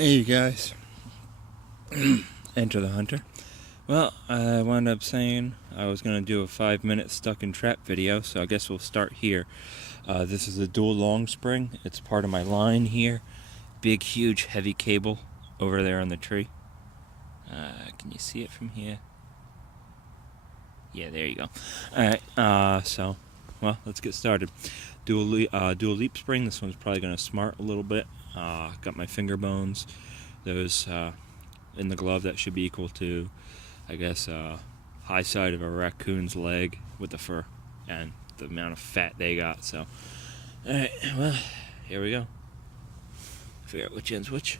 Hey you guys, Enter the Hunter. Well, I wound up saying I was going to do a 5-minute stuck in trap video, so I guess we'll start here. This is a dual long spring. It's part of my line here. Big, huge, heavy cable over there on the tree. Can you see it from here? Yeah, there you go. Alright, well, let's get started. Dual leap spring. This one's probably going to smart a little bit. Got my finger bones. Those in the glove, that should be equal to, I guess, high side of a raccoon's leg with the fur and the amount of fat they got. So, alright, well, here we go. Figure out which end's which.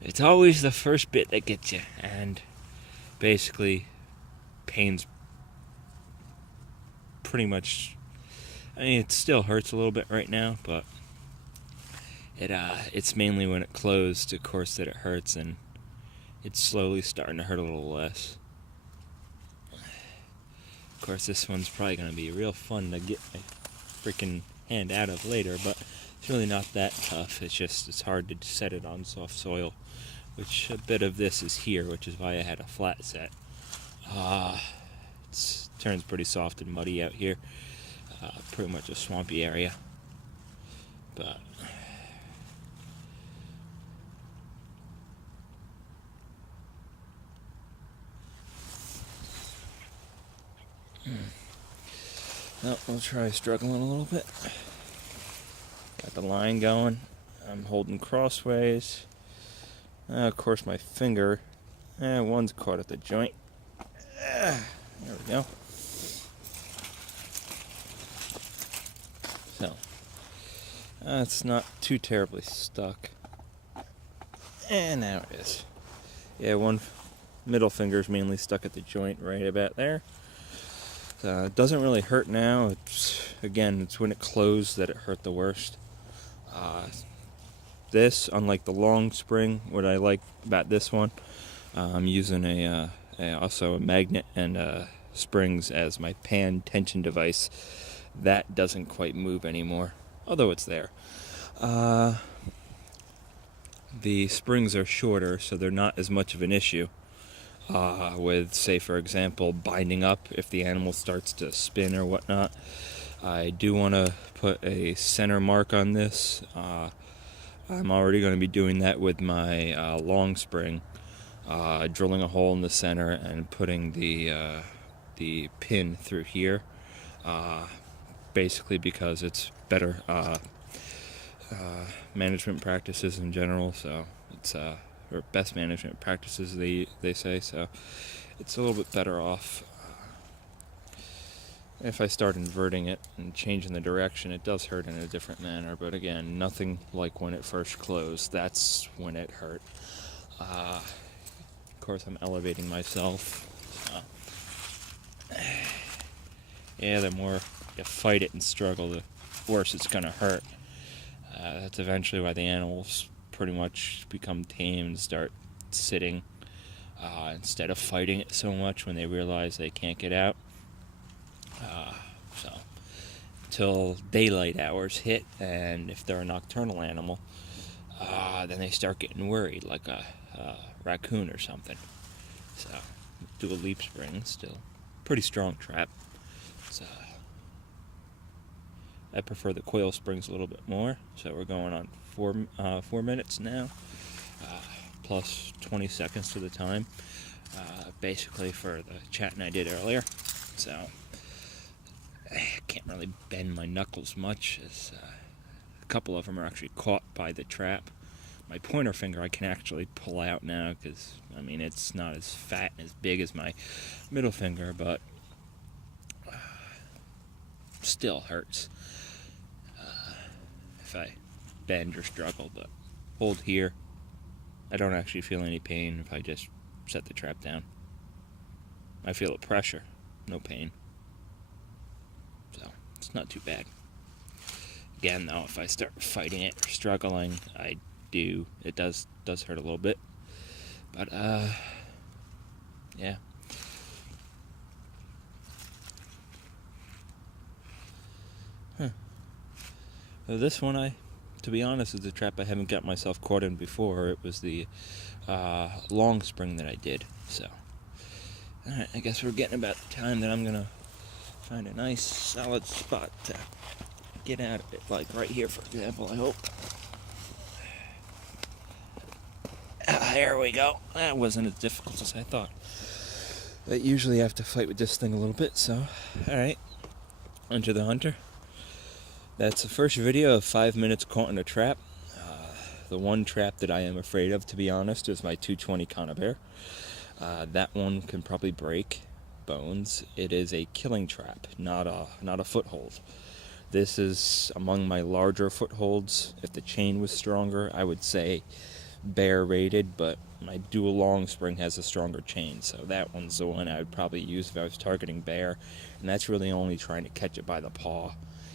It's always the first bit that gets you, and basically, pain's pretty much. I mean, it still hurts a little bit right now, but it's mainly when it closed, of course, that it hurts, and it's slowly starting to hurt a little less. Of course, this one's probably going to be real fun to get my freaking hand out of later, but it's really not that tough. It's hard to set it on soft soil, which a bit of this is here, which is why I had a flat set. It turns pretty soft and muddy out here. Pretty much a swampy area, but well, we'll try struggling a little bit. Got the line going. I'm holding crossways. Of course, my finger, one's caught at the joint. There we go. So, it's not too terribly stuck. And now it is. Yeah, one middle finger's mainly stuck at the joint right about there. It doesn't really hurt now. It's when it closed that it hurt the worst. This, unlike the long spring, what I like about this one, I'm using also a magnet and springs as my pan tension device. That doesn't quite move anymore, although it's there. The springs are shorter, so they're not as much of an issue. With, say, for example, binding up if the animal starts to spin or whatnot. I do want to put a center mark on this. I'm already going to be doing that with my long spring, drilling a hole in the center and putting the pin through here, basically because it's better management practices in general, so it's or best management practices, they say, so it's a little bit better off. If I start inverting it and changing the direction, it does hurt in a different manner, but again, nothing like when it first closed. That's when it hurt. Of course, I'm elevating myself. Yeah, the more you fight it and struggle, the worse it's going to hurt. That's eventually why the animals pretty much become tame and start sitting instead of fighting it so much when they realize they can't get out. So until daylight hours hit, and if they're a nocturnal animal, then they start getting worried, like a raccoon or something. So do a leap spring, still pretty strong trap. So I prefer the coil springs a little bit more, so we're going on 4 minutes now, plus 20 seconds to the time, basically for the chatting I did earlier. So I can't really bend my knuckles much, as a couple of them are actually caught by the trap. My pointer finger I can actually pull out now, because I mean, it's not as fat and as big as my middle finger, but still hurts if I bend or struggle. But hold here, I don't actually feel any pain if I just set the trap down. I feel a pressure, no pain, so it's not too bad. Again, though, if I start fighting it or struggling, it does hurt a little bit, but yeah. So this one I to be honest, is a trap I haven't got myself caught in before. It was the long spring that I did. So, alright, I guess we're getting about the time that I'm going to find a nice solid spot to get out of it. Like right here, for example, I hope. There we go. That wasn't as difficult as I thought. I usually have to fight with this thing a little bit, so, alright. Enter the hunter. That's the first video of 5 minutes caught in a trap. The one trap that I am afraid of, to be honest, is my 220 conibear. That one can probably break bones. It is a killing trap, not a foothold. This is among my larger footholds. If the chain was stronger, I would say bear rated, but my dual long spring has a stronger chain, so that one's the one I would probably use if I was targeting bear, and that's really only trying to catch it by the paw.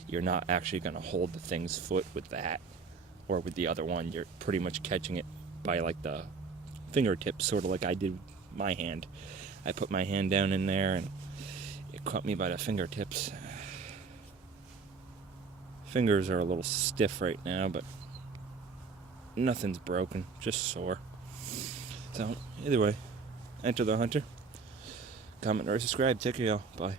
You're not actually going to hold the thing's foot with that, or with the other one. You're pretty much catching it by like the fingertips, sort of like I did with my hand. I put my hand down in there and it caught me by the fingertips. Fingers are a little stiff right now, but nothing's broken, just sore. So, either way, enter the hunter. Comment or subscribe. Take care, y'all. Bye.